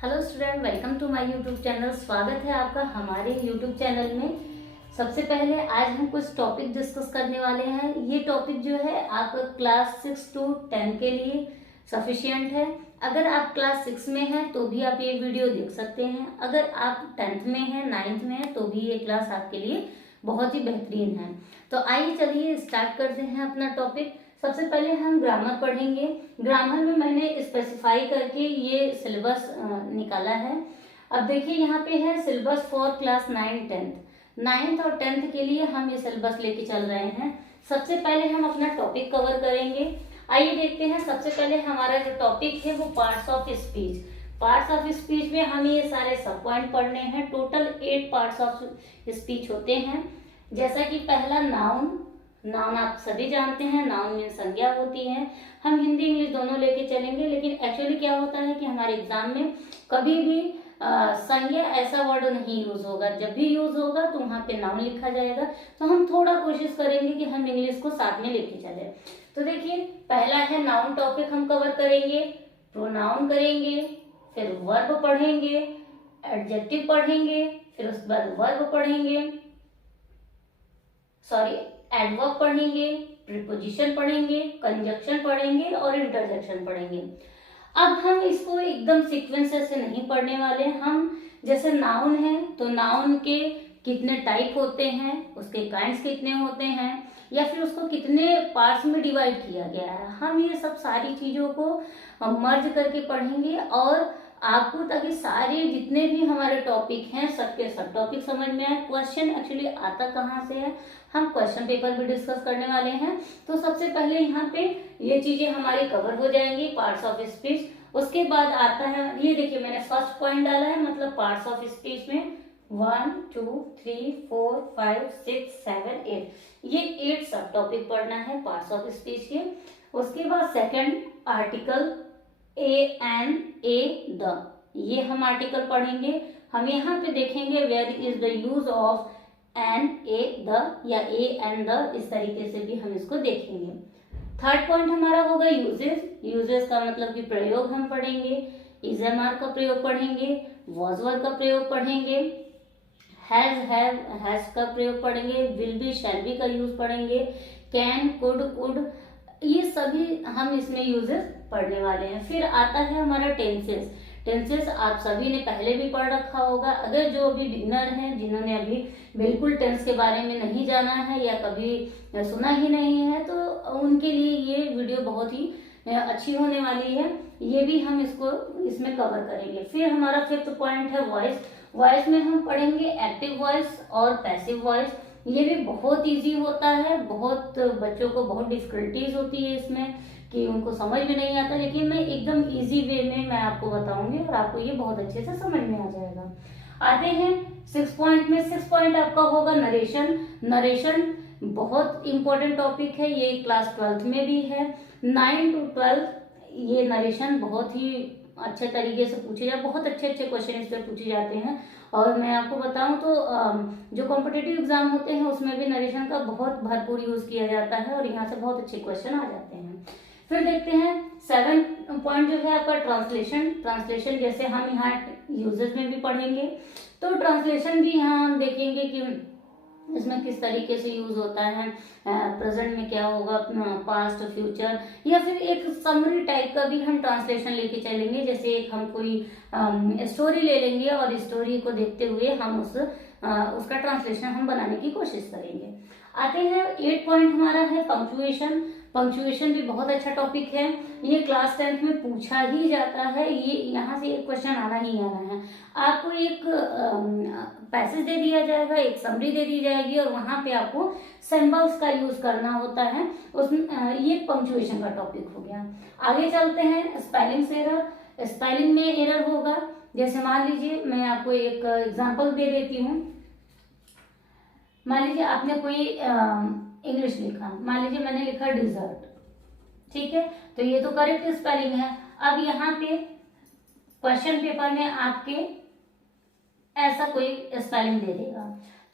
Hello student, welcome to my YouTube channel. स्वागत है आपका हमारे यूट्यूब चैनल में। सबसे पहले आज हम कुछ टॉपिक डिस्कस करने वाले हैं। ये टॉपिक जो है आपका क्लास 6 to 10 के लिए सफिशिएंट है। अगर आप क्लास 6 में हैं तो भी आप ये वीडियो देख सकते हैं। अगर आप 10th में हैं, 9th में हैं तो भी ये क्लास आपके लिए बहुत ही बेहतरीन है। तो आइए चलिए स्टार्ट करते हैं अपना टॉपिक। सबसे पहले हम ग्रामर पढ़ेंगे। ग्रामर में मैंने स्पेसिफाई करके ये सिलेबस निकाला है। अब देखिए यहाँ पे है सिलेबस फॉर क्लास 9th और 10th के लिए हम ये सिलेबस लेके चल रहे हैं। सबसे पहले हम अपना टॉपिक कवर करेंगे। आइए देखते हैं। सबसे पहले हमारा जो टॉपिक है वो parts of speech. Parts of speech में हमें ये सारे सब पॉइंट पढ़ने हैं। टोटल 8 पार्ट्स ऑफ स्पीच होते हैं। जैसा कि पहला नाउन। नाउन आप सभी जानते हैं, नाउन में संज्ञा होती है। हम हिंदी इंग्लिश दोनों लेके चलेंगे, लेकिन एक्चुअली क्या होता है कि हमारे एग्जाम में कभी भी संज्ञा ऐसा वर्ड नहीं यूज होगा। जब भी यूज होगा तो वहां पे नाउन लिखा जाएगा। तो हम थोड़ा कोशिश करेंगे कि हम इंग्लिश को साथ में लेके चले। तो देखिए पहला है नाउन टॉपिक हम कवर करेंगे, प्रोनाउन करेंगे, फिर वर्ब पढ़ेंगे, एडजेक्टिव पढ़ेंगे, फिर उसके बाद वर्ब पढ़ेंगे, एडवर्ब पढ़ेंगे, प्रीपोजिशन पढ़ेंगे, कंजक्शन पढ़ेंगे और इंटरजेक्शन पढ़ेंगे। अब हम इसको एकदम सीक्वेंस से नहीं पढ़ने वाले। हम जैसे नाउन है तो नाउन के कितने टाइप होते हैं, उसके काइंड्स कितने होते हैं, या फिर उसको कितने पार्ट्स में डिवाइड किया गया है, हम ये सब सारी चीजों को मर्ज करके पढ़ेंगे। और आपको ताकि सारे जितने भी हमारे टॉपिक हैं सबके सब टॉपिक समझ में आए। क्वेश्चन एक्चुअली आता कहाँ से है, हम क्वेश्चन पेपर भी डिस्कस करने वाले हैं। तो सबसे पहले यहाँ पे ये चीजें हमारी कवर हो जाएंगी, पार्ट्स ऑफ स्पीच। उसके बाद आता है, ये देखिए मैंने फर्स्ट पॉइंट डाला है, मतलब पार्ट्स ऑफ स्पीच में 1 2 3 4 5 6 7 8 ये 8 सब टॉपिक पढ़ना है पार्ट्स ऑफ स्पीच के। उसके बाद second article an a the, ये हम आर्टिकल पढ़ेंगे। हम यहाँ पे देखेंगे where is the use of an a the या ए एन द, इस तरीके से भी हम इसको देखेंगे। थर्ड पॉइंट हमारा होगा यूजेस। यूजेस का मतलब कि प्रयोग हम पढ़ेंगे। इज एम आर का प्रयोग पढ़ेंगे, वॉज वर का प्रयोग पढ़ेंगे, हैज हैज का प्रयोग पढ़ेंगे, विल बी शैल बी का यूज पढ़ेंगे, कैन कुड वुड, ये सभी हम इसमें यूजेस पढ़ने वाले हैं। फिर आता है हमारा टेंसेस। टेंसेस आप सभी ने पहले भी पढ़ रखा होगा। अगर जो अभी बिगिनर हैं, जिन्होंने अभी बिल्कुल टेंस के बारे में नहीं जाना है या कभी सुना ही नहीं है, तो उनके लिए ये वीडियो बहुत ही अच्छी होने वाली है। ये भी हम इसमें कवर करेंगे। फिर हमारा फिफ्थ पॉइंट है वॉइस। वॉइस में हम पढ़ेंगे एक्टिव वॉइस और पैसिव वॉइस। ये भी बहुत इजी होता है। बहुत बच्चों को बहुत डिफिकल्टीज होती है इसमें कि उनको समझ में नहीं आता, लेकिन मैं एकदम इजी वे में मैं आपको बताऊंगी और आपको ये बहुत अच्छे से समझ में आ जाएगा। आते हैं 6 पॉइंट में। 6 पॉइंट आपका होगा नरेशन। नरेशन बहुत इंपॉर्टेंट टॉपिक है, ये क्लास 12th में भी है। 9 to 12 ये नरेशन बहुत ही अच्छे तरीके से पूछे जाते, बहुत अच्छे अच्छे क्वेश्चन इस पर पूछे जाते हैं। और मैं आपको बताऊं तो जो कॉम्पिटिटिव एग्जाम होते हैं उसमें भी नरेशन का बहुत भरपूर यूज किया जाता है और यहाँ से बहुत अच्छे क्वेश्चन आ जाते हैं। फिर देखते हैं 7 पॉइंट जो है आपका ट्रांसलेशन। ट्रांसलेशन जैसे हम यहाँ यूजेस में भी पढ़ेंगे, तो ट्रांसलेशन भी यहाँ हम देखेंगे कि इसमें किस तरीके से यूज होता है, प्रेजेंट में क्या होगा, पास्ट फ्यूचर, या फिर एक समरी टाइप का भी हम ट्रांसलेशन लेके चलेंगे। जैसे एक हम कोई स्टोरी ले लेंगे और स्टोरी को देखते हुए हम उसका ट्रांसलेशन हम बनाने की कोशिश करेंगे। आते हैं 8 पॉइंट हमारा है पंक्चुएशन। पंक्चुएशन भी बहुत अच्छा टॉपिक है। ये क्लास 10th में पूछा ही जाता है। ये यहाँ से एक क्वेश्चन आना ही आना है। आपको एक पैसेज दे दिया जाएगा, एक समरी दे दी जाएगी और वहां पे आपको सिंबल्स का यूज करना होता है। ये पंक्चुएशन का टॉपिक हो गया। आगे चलते हैं स्पेलिंग एरर। स्पेलिंग में एरर होगा, जैसे मान लीजिए मैं आपको एक एग्जाम्पल दे देती हूँ। मान लीजिए आपने कोई इंग्लिश लिखा, मान लीजिए मैंने लिखा डिजर्ट, ठीक है, तो ये तो करेक्ट स्पेलिंग है। अब यहाँ पे क्वेश्चन पेपर में आपके ऐसा कोई स्पेलिंग दे देगा,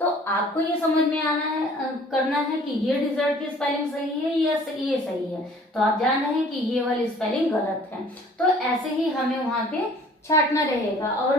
तो आपको ये समझ में आना है, करना है कि ये डिजर्ट की स्पेलिंग सही है या ये सही है। तो आप जान रहे हैं कि ये वाली स्पेलिंग गलत है, तो ऐसे ही हमें वहां पे छांटना रहेगा और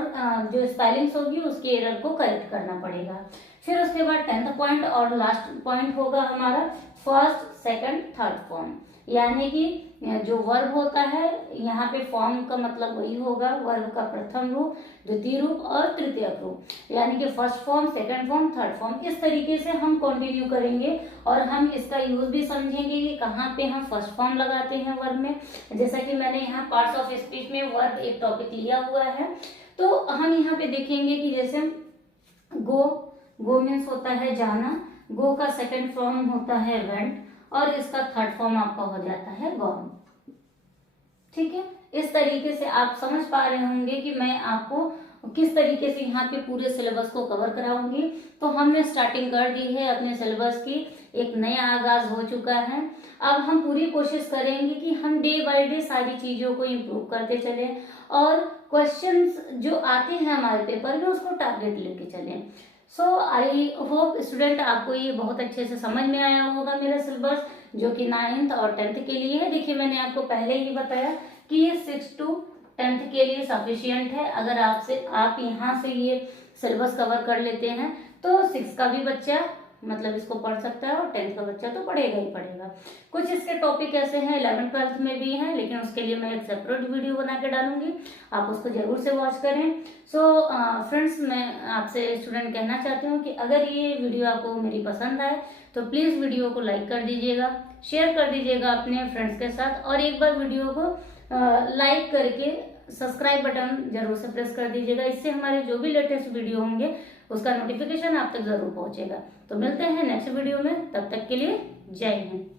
जो स्पेलिंग्स होगी उसकी एरर को करेक्ट करना पड़ेगा। फिर उसके बाद 10th पॉइंट और लास्ट पॉइंट होगा हमारा फर्स्ट, सेकंड, थर्ड फॉर्म। यानी कि जो वर्ब होता है यहाँ पे फॉर्म का मतलब वही होगा, वर्ब का प्रथम रूप, द्वितीय रूप और तृतीयक रूप। यानी कि first form, second form, third form, इस तरीके से हम कंटिन्यू करेंगे और हम इसका यूज भी समझेंगे कि कहाँ पे हम फर्स्ट फॉर्म लगाते हैं वर्ब में। जैसा कि मैंने यहाँ पार्ट्स ऑफ स्पीच में वर्ब एक टॉपिक लिया हुआ है, तो हम यहाँ पे देखेंगे कि जैसे गो मीन्स होता है जाना, गो का सेकंड फॉर्म होता है वेंट और इसका थर्ड फॉर्म आपका हो जाता है गॉन। ठीक है, इस तरीके से आप समझ पा रहे होंगे कि मैं आपको किस तरीके से यहाँ पे पूरे सिलेबस को कवर कराऊंगी। तो हमने स्टार्टिंग कर दी है अपने सिलेबस की, एक नया आगाज हो चुका है। अब हम पूरी कोशिश करेंगे कि हम डे बाय डे सारी चीजों को इम्प्रूव करते चलें और क्वेश्चंस जो आते हैं हमारे पेपर में उसको टारगेट लेके चलें। सो आई होप स्टूडेंट आपको ये बहुत अच्छे से समझ में आया होगा मेरा सिलेबस, जो कि 9th और 10th के लिए है। देखिए मैंने आपको पहले ही बताया कि ये 6 to 10th के लिए सफिशियंट है। अगर आप यहाँ से ये सिलेबस कवर कर लेते हैं तो 6 का भी बच्चा मतलब इसको पढ़ सकता है और 10th का बच्चा तो पढ़ेगा ही पढ़ेगा। कुछ इसके टॉपिक ऐसे हैं 11th 12th में भी हैं, लेकिन उसके लिए मैं एक सेपरेट वीडियो बना के डालूंगी, आप उसको जरूर से वॉच करें। सो फ्रेंड्स, मैं आपसे स्टूडेंट कहना चाहती हूँ कि अगर ये वीडियो आपको मेरी पसंद आए तो प्लीज़ वीडियो को लाइक कर दीजिएगा, शेयर कर दीजिएगा अपने फ्रेंड्स के साथ और एक बार वीडियो को लाइक करके सब्सक्राइब बटन जरूर से प्रेस कर दीजिएगा। इससे हमारे जो भी लेटेस्ट वीडियो होंगे उसका नोटिफिकेशन आप तक जरूर पहुंचेगा। तो मिलते हैं नेक्स्ट वीडियो में, तब तक के लिए जय हिंद।